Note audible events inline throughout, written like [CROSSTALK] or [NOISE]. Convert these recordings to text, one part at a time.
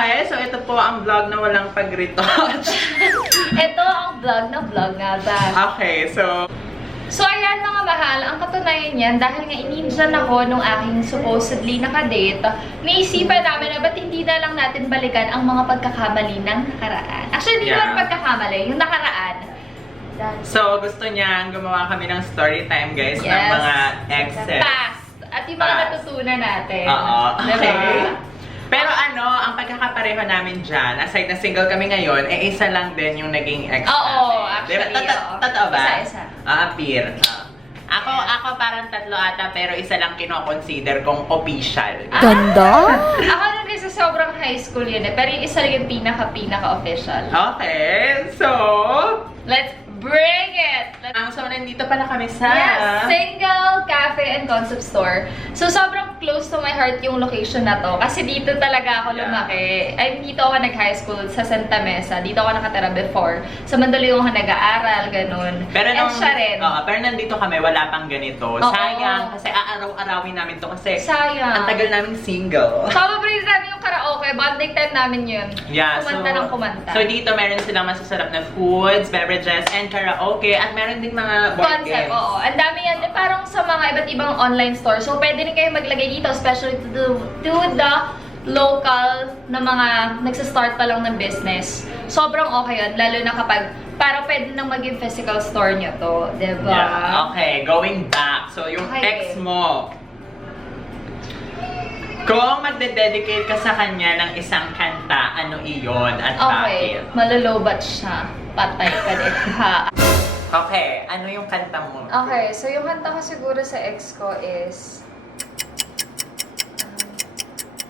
Okay, so ito po ang vlog na walang pag-retouch. [LAUGHS] Ito ang vlog na vlog nga ba? okay, so So ayan mga mahal, ang katunayan yan, dahil nga ininjan ako nung aking supposedly nakadate, naisipan namin na ba't hindi na lang natin balikan ang mga pagkakamali ng nakaraan. Actually, hindi Yeah. naman pagkakamali, yung nakaraan. So, gusto niya gumawa kami ng story time, guys, ng Yes. mga exes. Past. At yung mga Past. natutunan natin. Oo. Diba? Okay. Pero ano, ang pagkakapareho namin dyan, aside na single kami ngayon, eh isa lang din yung naging ex Oo, namin. actually, Diba? Oo. Totoo ba? Isa-isa. Ah, peer. Ah. Ako, ako parang tatlo ata, pero isa lang kino-consider kong official. Ganda? [LAUGHS] ako nun kasi sobrang high school yun eh. Pero yung isa lang yung pinaka-pinaka-official. Okay, so... Let's bring it! Ang so, nandito pala kami sa... Yes, single cafe and concept store. So, sobrang close to my heart yung location na to. Kasi dito talaga ako Yeah. lumaki. Ay, dito ako nag-high school sa Santa Mesa. Dito ako nakatira before. Sa Mandaluyong ako nag-aaral, ganun. Pero And nung, siya rin. Oo, pero nandito kami, wala pang ganito. Oo. Sayang, kasi aaraw-arawin namin to kasi Sayang. ang tagal namin single. [LAUGHS] Probably namin yung karaoke. Bonding time namin yun. Yeah, kumanta so, ng kumanta. So dito meron silang masasarap na foods, beverages, and karaoke. At meron din mga board Concept, games. oo. Ang dami yan. Eh, parang sa mga iba't ibang online store. So, pwede rin kayo maglagay dito, especially to the, to the local na mga nagsastart pa lang ng business. Sobrang okay yun, lalo na kapag parang pwede nang maging physical store nyo to, diba? Yeah, okay. Going back. So yung Okay. ex mo, kung magde-dedicate ka sa kanya ng isang kanta, ano iyon at Okay, bakit? malulubat siya. Patay ka din. Ha. Okay, ano yung kanta mo? Okay, so yung kanta ko siguro sa ex ko is... um,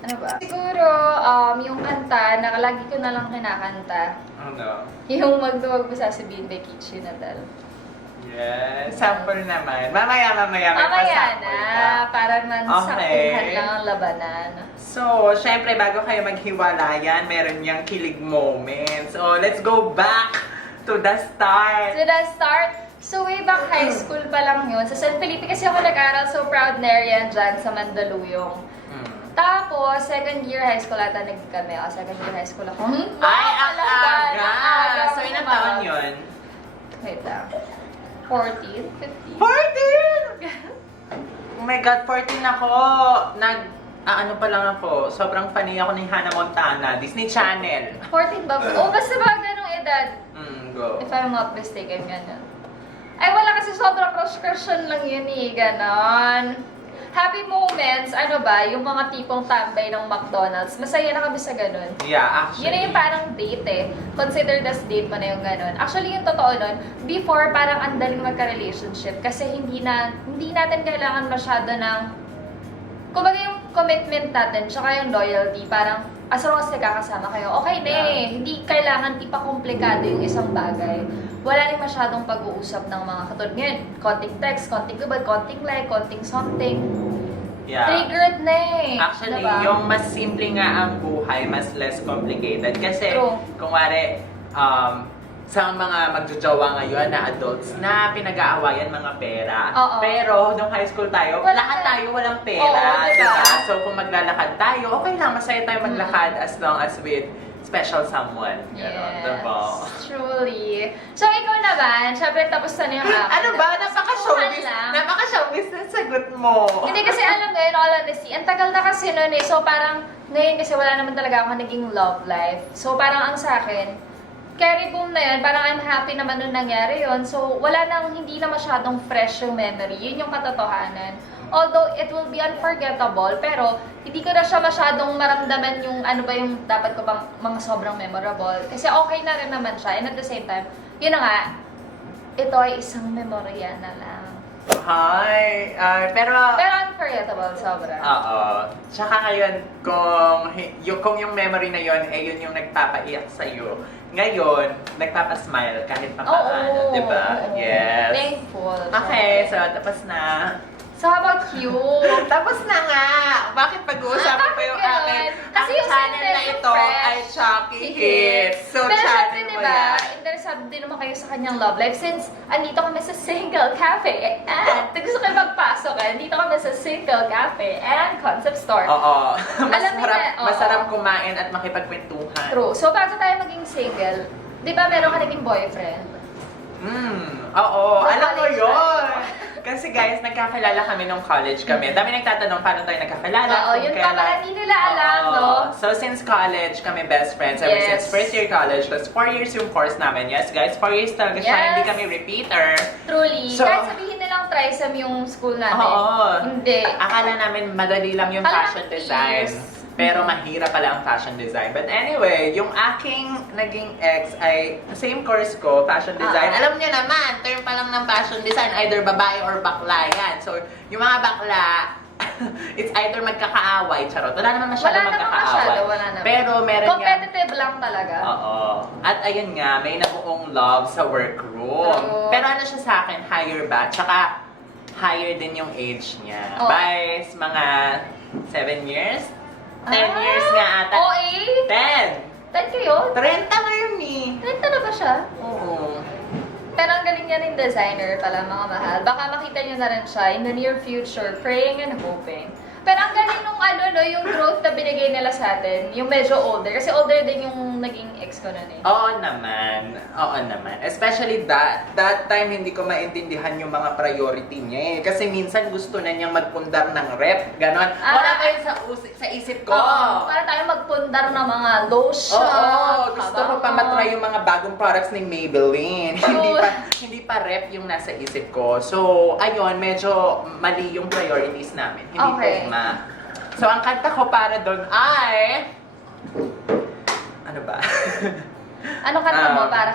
ano ba? Siguro, um, yung kanta na lagi ko na lang kinakanta. Ano? Yung magduwag mo sasabihin by Kichi Nadal. Yes, sample naman. Mamaya, mamaya. may Mamaya pasample na, ka. para man Okay. lang ang labanan. So, syempre, bago kayo maghiwalayan, meron niyang kilig moments. So, let's go back to the start. So, the start, so way back high school pa lang yun. Sa San Felipe kasi ako nag-aral, so proud na yan dyan sa Mandaluyong. Hmm. Tapos, second year high school ata nag kami. O, second year high school ako. Hmm? Ay, ang aga! So, ilang taon yun? Wait lang. 14? 15? 14! Oh my God, 14 ako. Nag, ah, ano pa lang ako, sobrang funny ako ni Hannah Montana, Disney Channel. 14 ba? Oh, basta ba ganong edad? Mm, go. If I'm not mistaken, ganun. Ay, wala kasi sobrang crush-crushan lang yun eh, ganon. Happy moments, ano ba, yung mga tipong tambay ng McDonald's, masaya na kami sa ganun. Yeah, actually. Yun na yung parang date eh. Consider as date mo na yung ganun. Actually, yung totoo nun, before parang ang daling magka-relationship kasi hindi na, hindi natin kailangan masyado ng, kumbaga yung commitment natin, tsaka yung loyalty, parang as long as nagkakasama kayo, okay na eh. Hindi kailangan ipakomplikado yung isang bagay. Wala rin masyadong pag-uusap ng mga katulad ngayon. Konting text, konting gubad, konting like, konting something. Yeah. Triggered na eh. Actually, Diba? yung mas simple nga ang buhay, mas less complicated. Kasi, True. kung wari, um, sa mga magjojowa ngayon na adults na pinag-aawayan mga pera. Oo. Pero, nung high school tayo, Wala lahat na. tayo walang pera. Oo, diba? diba? So, kung maglalakad tayo, okay lang, masaya tayo maglakad as long as with special someone. Ganon, diba? truly. So, ikaw naman, syempre tapos na yung akin. [LAUGHS] Ano ba? Napaka-showbiz. Lang. Napaka-showbiz na sagot mo. Hindi kasi alam ngayon, all honesty, ang tagal na kasi nun eh. So, parang, ngayon kasi wala naman talaga ako naging love life. So, parang ang sa akin, carry boom na yun, parang I'm happy naman nung nangyari yun. So, wala nang, hindi na masyadong fresh yung memory. Yun yung katotohanan. Although, it will be unforgettable, pero hindi ko na siya masyadong maramdaman yung ano ba yung dapat ko pang mga sobrang memorable. Kasi okay na rin naman siya. And at the same time, yun na nga, ito ay isang memorya na lang. Hi. ah, pero, Pero unforgettable, sobra. Oo. Tsaka ngayon, kung, yung, kung yung memory na yon eh, yun yung nagpapaiyak sa'yo. Ngayon, nagpapasmile kahit pa paano, di ba? oo. Yes. Thankful. Okay, so tapos na. So, how about you? [LAUGHS] Tapos na nga! Bakit pag-uusapan pa yung akin? [LAUGHS] Kasi Ang yung channel na ito fresh. ay Chucky Hits. So, Pero syempre, channel di mo ba, yan. Interesado din naman kayo sa kanyang love life, since andito kami sa Single Cafe, and gusto kayo magpasok, eh, andito kami sa Single Cafe and Concept Store. Oo. Alam niyo masarap, na, oo. masarap kumain at makipagkwentuhan. True. So, bago tayo maging single, di ba meron ka naging boyfriend? Hmm, oo. Sa Alam mo college yun. life. Kasi guys, nagkakilala kami nung college kami. Dami nagtatanong paano tayo nagkakilala. Oo, kung yun pa kailan- nila alam, Oo. no? So, since college, kami best friends ever Yes. since first year college. Tapos, four years yung course namin. Yes, guys, four years talaga siya. Yes. Hindi kami repeater. Truly. So- Kahit sabihin nilang trisome yung school namin. Oo. Hindi. Akala namin madali lang yung Akala fashion design. ease. Pero mahirap pala ang fashion design. But anyway, yung aking naging ex ay same course ko, fashion design. Ah. Alam niyo naman, term pa lang ng fashion design, either babae or bakla yan. So, yung mga bakla, [LAUGHS] it's either magkakaaway, charot. Wala naman masyado Wala naman magkakaaway. masyado, wala naman. Pero meron nga- Competitive lang talaga. Oo. At ayun nga, may nabuong love sa workroom. True. Pero ano siya sa akin, higher batch. Tsaka, higher din yung age niya. Oh. By mga 7 years? 10 Ah, years nga ata. Oo, eh. 10! 10 kayo? 30 ngayon eh. 30 na ba siya? Oo. Pero ang galing niya ng designer pala, mga mahal. Baka makita niyo na rin siya in the near future, praying and hoping. Pero ang galing nung ano, no, yung growth na binigay nila sa atin, yung medyo older. Kasi older din yung naging ex ko nun eh. Oo naman. Oo naman. Especially that, that time hindi ko maintindihan yung mga priority niya eh. Kasi minsan gusto na niyang magpundar ng rep. Ganon. Ah. Wala pa yun sa, usi- sa isip ko. Oo, para tayo magpundar ng mga lotion. Oo, gusto ko pa matry yung mga bagong products ni Maybelline. [LAUGHS] hindi pa hindi pa rep yung nasa isip ko. So, ayun, medyo mali yung priorities namin. Hindi Okay. tugma. So, ang kanta ko para doon ay... Ano ba? [LAUGHS] Ano kanta mo Um, para?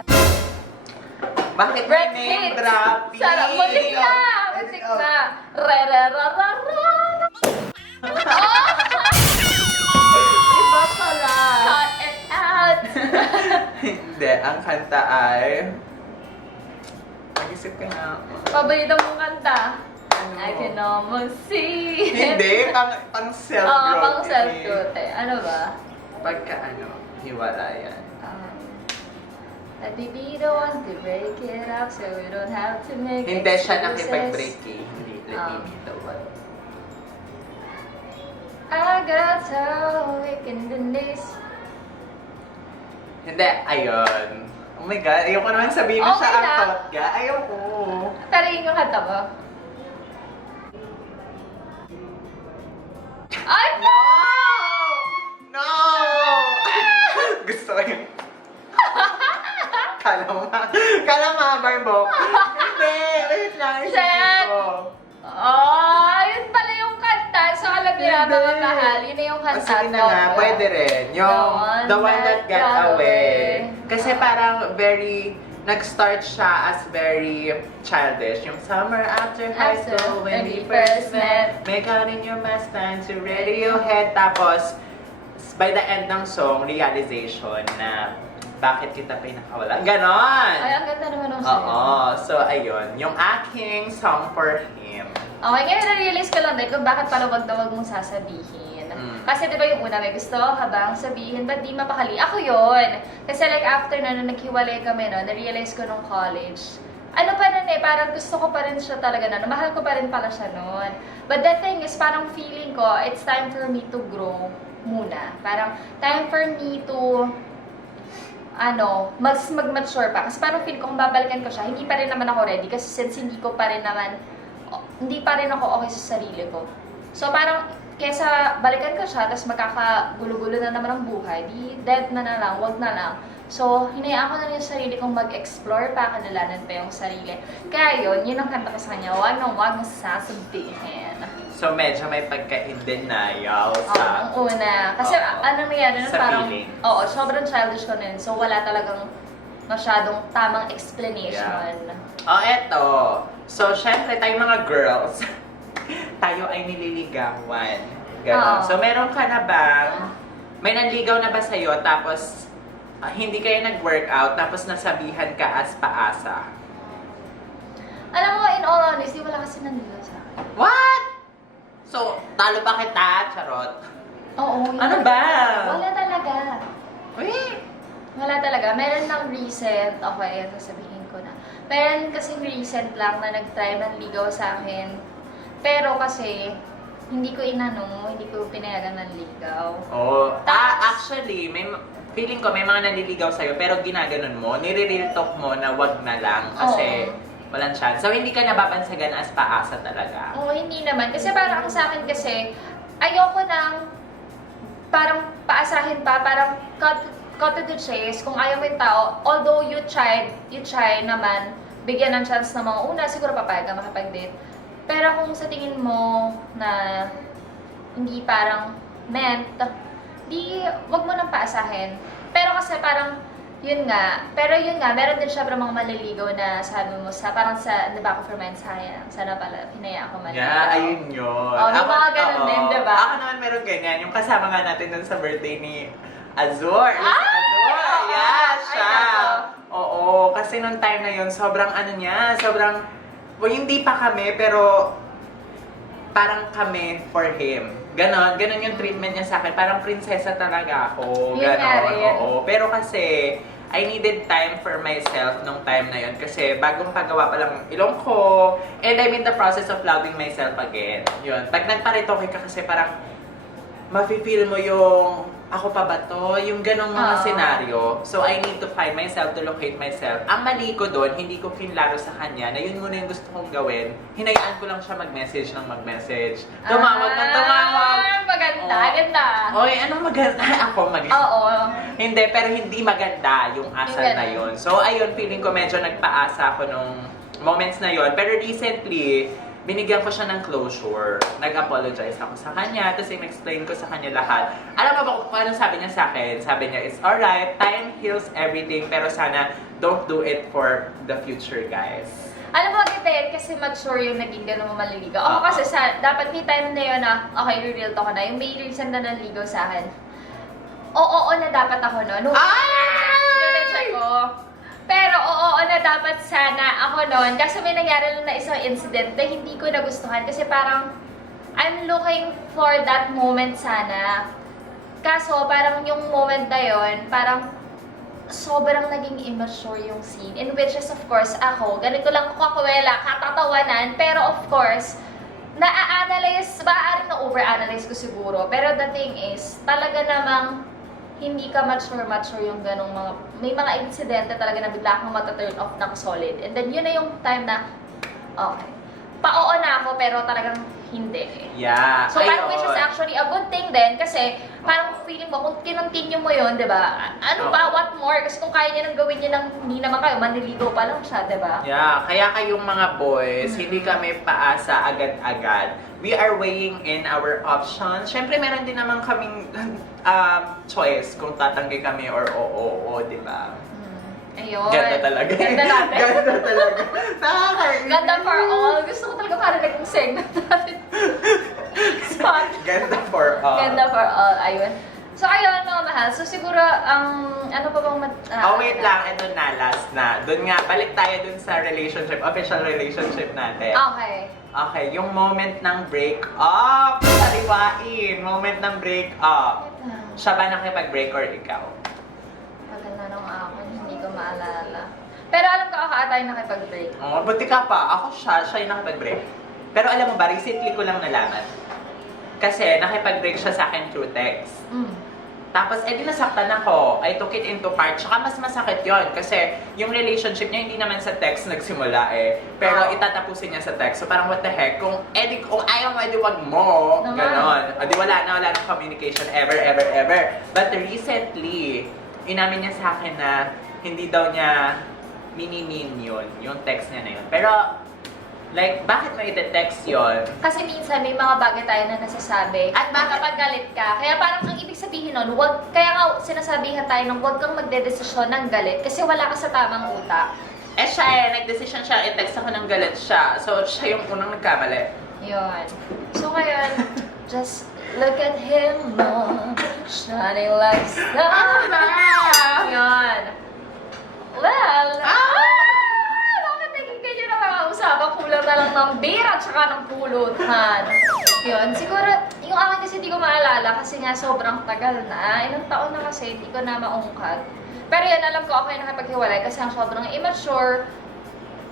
Bakit Break name dropping? Sarap, mutik na! Mutik na! Re, re, ra, ra, ra. Iba pala. Cut it out! hindi, ang kanta ay... Mag-isip ka nga. Paborito mong kanta? Ano? I can almost see. Hindi, [LAUGHS] pang, pang Oo, self-growth. pang self-growth eh. Ano ba? Pagka ano, hiwala yan. Um, me be the one to break it up so we don't have to make Hindi siya excuses. nakipag-break eh. Hindi, let me Um, be the one. I got so weak in the knees. Hindi, ayun. Oh my God, ayoko naman sabihin na siya Okay ang lang. totga. Ayoko. Pero yun yung kanta mo. Ay! No! No! [LAUGHS] Gusto ko yun. Kala mo ma. Kala mo ma, Barbo. Hindi, wait lang. Shit! Oh, yun pala yung kanta. So, alam niyo na, Hindi. mga mahal, yun na yung O, kanta. sige na nga, Don't pwede rin. Yung The One That Got Away. Kasi Ah. parang very, nag-start siya as very childish. Yung summer after high After, school when when we first met. Make out in your Mustang to Radiohead. Tapos, by the end ng song, realization na bakit kita pinakawala. Ganon! Ay, ang ganda naman ng sa'yo. Oo. So, ayun. Yung aking song for him. Okay, ngayon na-realize ko lang din kung bakit pala wag na wag mong sasabihin. Mm. Kasi di ba yung una, may gusto ka bang sabihin, ba't di mapakali? Ako yon Kasi like after na, nung naghiwalay kami no, na-realize ko nung college, ano pa rin eh, parang gusto ko pa rin siya talaga na, mahal ko pa rin pala siya noon. But the thing is, parang feeling ko, it's time for me to grow muna. Parang time for me to ano, mas mag-mature pa. Kasi parang feel ko kung babalikan ko siya, hindi pa rin naman ako ready. Kasi since hindi ko pa rin naman, hindi pa rin ako okay sa sarili ko. So parang, kesa balikan ko siya, tapos magkakagulo-gulo na naman ang buhay, di dead na na lang, wag na lang. So, hinayaan ko na rin yung sarili kong mag-explore pa, kadalanan pa yung sarili. Kaya yun, yun ang kanta ko sa kanya, wag na wag mong sasabihin. So, medyo may pagka-in-denial Oo, sa... nung una. Kasi Oo. ano nangyari nun, Sa parang, feeling. oo, sobrang childish ko nun. So, wala talagang masyadong tamang explanation. Oh, eto. So, syempre, tayo mga girls, [LAUGHS] tayo ay nililigawan. Ganon. Oo. So, meron ka na bang, may nanligaw na ba sa'yo, tapos ah, hindi kayo nag-workout, tapos nasabihan ka as paasa? Alam mo, in all honesty, wala kasi nanligaw sa akin. What? So, talo pa kita, charot. Oo. yun Ano talaga. ba? Wala talaga. Wait. Wala talaga. Meron ng recent, okay, sasabihin ko na. Meron kasing recent lang na nag-try ng ligaw sa akin. Pero kasi, hindi ko inano, hindi ko pinayagan ng ligaw. Oh, Tapos- ah, actually, may ma- feeling ko may mga naliligaw sa'yo pero ginaganon mo, nire-real talk mo na wag na lang kasi walang chance. So, hindi ka nababansagan as paasa talaga. Oo, hindi naman. Kasi parang ang sa akin kasi, ayoko nang parang paasahin pa, parang cut, cut to the chase. Kung ayaw mo yung tao, although you tried, you try naman, bigyan ng chance na mga una, siguro papayag ka makipag-date. Pero kung sa tingin mo na hindi parang meant, di, wag mo nang paasahin. Pero kasi parang, yun nga, pero yun nga, meron din syempre mga maliligaw na sabi mo sa, parang sa, the back of your mind, sayang, sana pala, pinaya ako maligaw. Yeah, ayun yun. Oh, may mga ganun oo. din, diba? Ako naman meron ganyan. Yung kasama nga natin dun sa birthday ni Azor. Ay! Azor! Yeah, siya. Oo, kasi nung time na yun, sobrang ano niya, sobrang, well, hindi pa kami, pero parang kami for him. Ganon, ganon yung treatment niya sa akin. Parang prinsesa talaga ako. Yun nga Ganon, rin. oo. Pero kasi, I needed time for myself nung time na yun. Kasi bagong pagawa pa lang ilong ko. And I'm in the process of loving myself again. Yun. Pag nagparitoke ka kasi parang, mafe-feel mo yung ako pa ba to? Yung ganong mga Ah. senaryo. So, I need to find myself, to locate myself. Ang mali ko doon, hindi ko kinlaro sa kanya na yun muna yung gusto kong gawin. Hinayaan ko lang siya mag-message ng mag-message. Tumawag ng tumawag. Ah, maganda, Oo. ganda. Oy, anong maganda? [LAUGHS] Ako maganda. Oo. Hindi, pero hindi maganda yung asal Yung na yun. So, ayun, feeling ko medyo nagpaasa ako nung moments na yun. Pero recently, binigyan ko siya ng closure. Nag-apologize ako sa kanya, tapos in-explain ko sa kanya lahat. Alam mo ba kung ano sabi niya sa akin? Sabi niya, it's alright, time heals everything, pero sana don't do it for the future, guys. Alam mo, maganda yan kasi mature yung naging gano'n mo maliligaw. Ako Oo. kasi sa, dapat may time na yun na, okay, real talk ko na. Yung may reason na naligaw sa akin. Oo, oo na dapat ako no. Nung Ay! Ganun ko. Pero oo, na dapat sana ako noon. Kasi may nangyari lang na isang incident na hindi ko nagustuhan. Kasi parang, I'm looking for that moment sana. Kaso, parang yung moment na yon parang sobrang naging immature yung scene. In which is, of course, ako, ganito lang ako kakwela, katatawanan. Pero of course, na-analyze, maaaring na-overanalyze ko siguro. Pero the thing is, talaga namang hindi ka mature-mature yung ganong mga, may mga insidente talaga na bigla kang mata-turn off ng solid. And then, yun na yung time na, okay, pa-oo na ako, pero talagang hindi. Yeah. So, parang which is actually a good thing din kasi parang feeling mo, kung kinontinue mo yun, di ba? Ano ba, what more? Kasi kung kaya niya nang gawin niya nang hindi naman kayo, manliligaw pa lang siya, di ba? Yeah, kaya kayong mga boys, Mm. hindi kami paasa agad-agad. We are weighing in our options. Siyempre, meron din naman kaming [LAUGHS] um, choice kung tatanggi kami or oo, oo, di ba? Hmm. Ayun. Ganda talaga. Ganda [LAUGHS] natin. Ganda talaga. Nakakainis. Ganda for all. Gusto ko talaga parang naging segment natin. [LAUGHS] Spot. Ganda for all. Ganda for all. Ayun. So, ayun mga mahal. So, siguro, ang ano pa bang... mat- ah, Oh, wait lang. Ito na, last na. Doon nga, balik tayo dun sa relationship, official relationship natin. Okay. Okay, yung moment ng break up. Sariwain. Moment ng break up. Wait lang. Siya ba nakipag-break or ikaw? Tagal na nung ako, hindi ko maalala. Pero alam ko ako ata yung nakipag-break. Oh, buti ka pa. Ako siya, siya yung nakipag-break. Pero alam mo ba, recently ko lang nalaman. Kasi nakipag-break siya sa akin through text. Mm. Tapos, edi nasaktan ako. I took it into part. Tsaka mas masakit yon Kasi yung relationship niya hindi naman sa text nagsimula eh. Pero Ah. itatapusin niya sa text. So parang what the heck? Kung, edi, kung ayaw mo, edi wag mo. Naman. Ganon. Edi wala na, wala ng communication ever, ever, ever. But recently, inamin niya sa akin na hindi daw niya minimin yun, yung text niya na yun. Pero, like, bakit mo ite-text yun? Kasi minsan may mga bagay tayo na nasasabi At kapag galit ka. Kaya parang ang ibig sabihin nun, wag, kaya nga sinasabihan tayo ng huwag kang magdedesisyon ng galit kasi wala ka sa tamang utak. Eh siya eh, nag-decision siya, i-text ako ng galit siya. So, siya yung unang nagkamali. Yun. So ngayon, [LAUGHS] just look at him more, shining like star. Yun. Well, ah! Ganyan na lang ng beer at saka ng pulutan. Yun, siguro, yung akin kasi hindi ko maalala kasi nga sobrang tagal na. Ilang taon na kasi, hindi ko na maungkat. Pero yan, alam ko ako yung nakipaghiwalay kasi ang sobrang immature.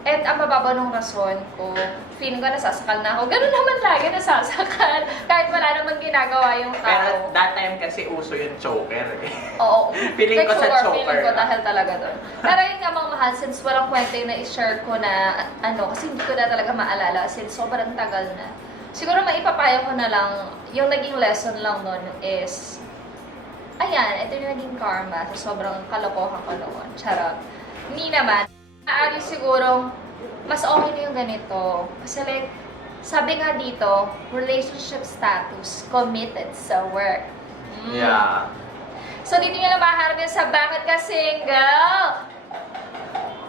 At ang mababa ng rason ko, feeling ko nasasakal na ako. Ganun naman lagi, nasasakal. [LAUGHS] Kahit wala namang ginagawa yung Pero tao. that time kasi uso yung choker eh. Oo. [LAUGHS] Feeling ko sa choker Feeling ko dahil talaga doon. Pero yun nga mga mahal, since walang kwenta yung na-share ko na, ano, kasi hindi ko na talaga maalala since sobrang tagal na. Siguro maipapayo ko na lang, yung naging lesson lang nun is, ayan, ito yung naging karma sa sobrang kalokohan ko noon. Charot. Hindi naman. Maaari siguro, mas okay na yung ganito. Kasi like, sabi nga dito, relationship status, committed sa work. Mm. Yeah. So, dito nyo lang maharap yun sa Bakit Ka Single?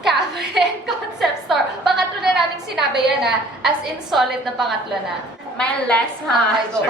Cafe and [LAUGHS] Concept Store. Pangatlo na namin sinabi yan ha. As in, solid na pangatlo na. My lesson. Okay, go.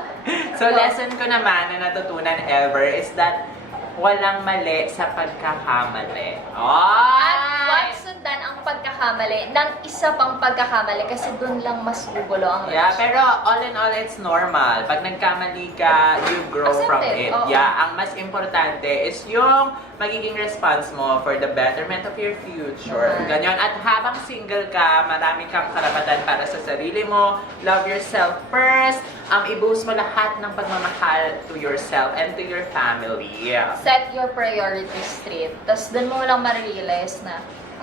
[LAUGHS] so, lesson ko naman na natutunan ever is that walang mali sa pagkakamali. At Oh! Sundan ang pagkakamali ng isa pang pagkakamali kasi dun lang mas gugulo ang Yeah, pero all in all, it's normal. Pag nagkamali ka, you grow Accept from it, it. oo. Yeah, ang mas importante is yung magiging response mo for the betterment of your future. Naman. Ganyan. At habang single ka, marami kang karapatan para sa sarili mo. Love yourself first. Um, i-boost mo lahat ng pagmamahal to yourself and to your family. Yeah. Set your priorities straight. Tapos dun mo lang ma-realize na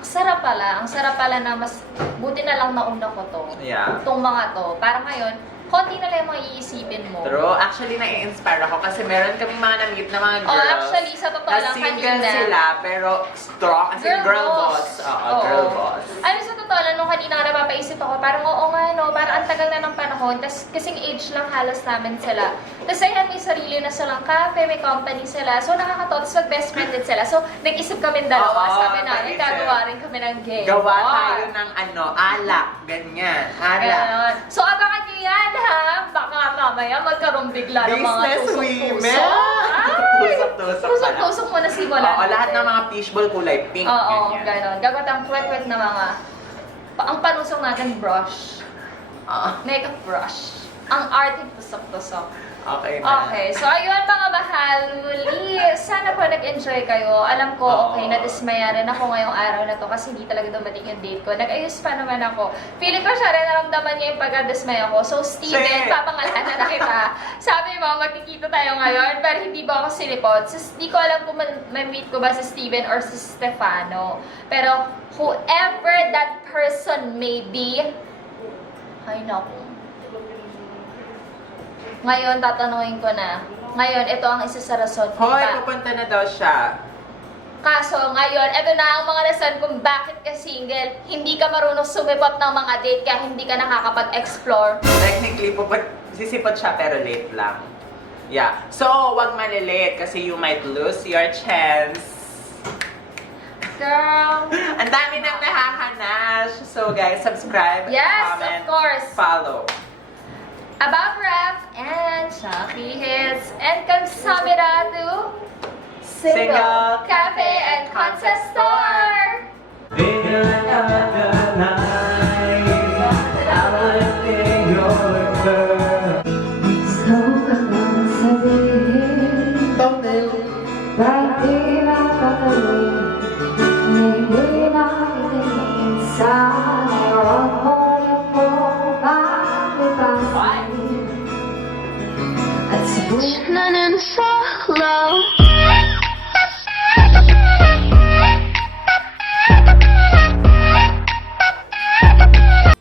sarap pala, ang sarap pala na mas buti na lang nauna ko to. Yeah. Itong mga to. Para ngayon, konti na lang yung mga iisipin mo. True. Actually, nai-inspire ako kasi meron kaming mga na-meet na mga Oh, girls. actually, sa totoo lang single kanina. sila, pero strong. As in, girl boss. Oo, Oo. girl boss. Ano sa totoo lang, nung kanina nga napapaisip ako, parang oo nga no, parang ang tagal na ng panahon, tas kasing age lang halos namin sila. Tapos ayan, may sarili na silang cafe, may company sila, so nakakatawa, tapos mag-best friend din sila. So, nag-isip kami dalawa, Oo, sabi namin, nag-isip. gagawa rin kami ng game. Gawa tayo ng ano, alak. Ganyan. Alak. Ganon. So, abangan nyo yan, ha? Baka mamaya magkaroon bigla ng mga Business tusok-tusok. women! Ay! Tusok-tusok pala. Tusok-tusok mo na simulan. Oo, lahat ng mga fishbowl kulay pink. Oo, ganyan. ganon. Gagot ang kwek-kwek na mga... Pa- ang panusok natin, brush. Ah, Makeup brush. Ang arte tusok-tusok. Okay na. Okay, so ayun mga mahal, muli, sana po nag-enjoy kayo. Alam ko, Oo. okay, nadismaya rin ako ngayong araw na to kasi hindi talaga dumating yung date ko. Nag-ayos pa naman ako. Feeling ko siya rin naramdaman niya yung pagka-dismaya ko. So, Steven, Same. papangalanan na kita. [LAUGHS] Sabi mo, magkikita tayo ngayon, pero hindi ba ako silipot? Sis, di ko alam kung ma- ma-meet ko ba si Steven or si Stefano. Pero, whoever that person may be, ay naku. Ngayon, tatanungin ko na. Ngayon, ito ang isa sa rason kung Hoy, ba- pupunta na daw siya. Kaso, ngayon, ito na ang mga rason kung bakit ka single. Hindi ka marunong sumipot ng mga date kaya hindi ka nakakapag-explore. Technically, pupun sisipot siya pero late lang. Yeah. So, wag malilate kasi you might lose your chance. Girl. [LAUGHS] Ang dami nang nakakanash. So, guys, subscribe, Yes, comment, of course. follow. About Rap and Chucky Hits and Kamsamida to Single Cafe and Concept Store.